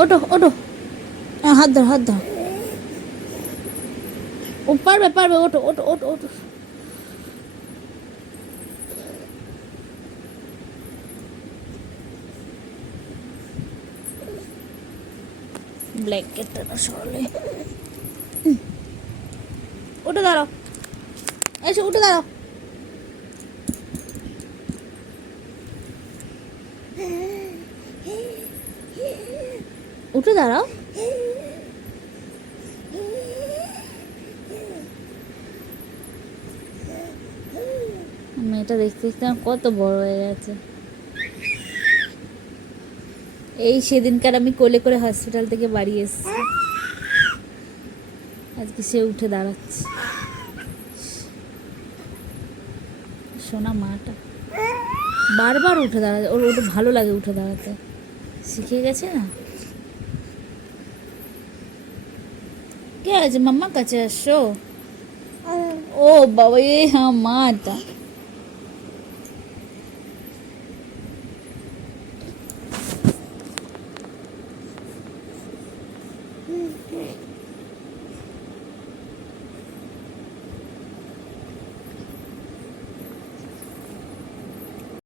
ওটো ওটো হ্যাঁ, হাত ধর হাত ধর। ও পারবে পারবে ওটো ওটো ওটো ওটো ব্ল্যাঙ্কেটটা না সরলে। উঠে দাঁড়াও। এসে উঠে দাঁড়াও। উঠে দাঁড়াও। মেয়েটা দেখতে দেখতে কত বড় হয়ে গেছে। এই সেদিনকার আমি কোলে করে হসপিটাল থেকে বাড়ি এসেছি। আজকে সে উঠে দাঁড়াচ্ছে। সোনা মাটা। বারবার উঠে দাঁড়াচ্ছে। ওর ওটা ভালো লাগে উঠে দাঁড়াতে। শিখে গেছে না? que é de mamãe que te achou? Oh, babai, amada. Mm-hmm.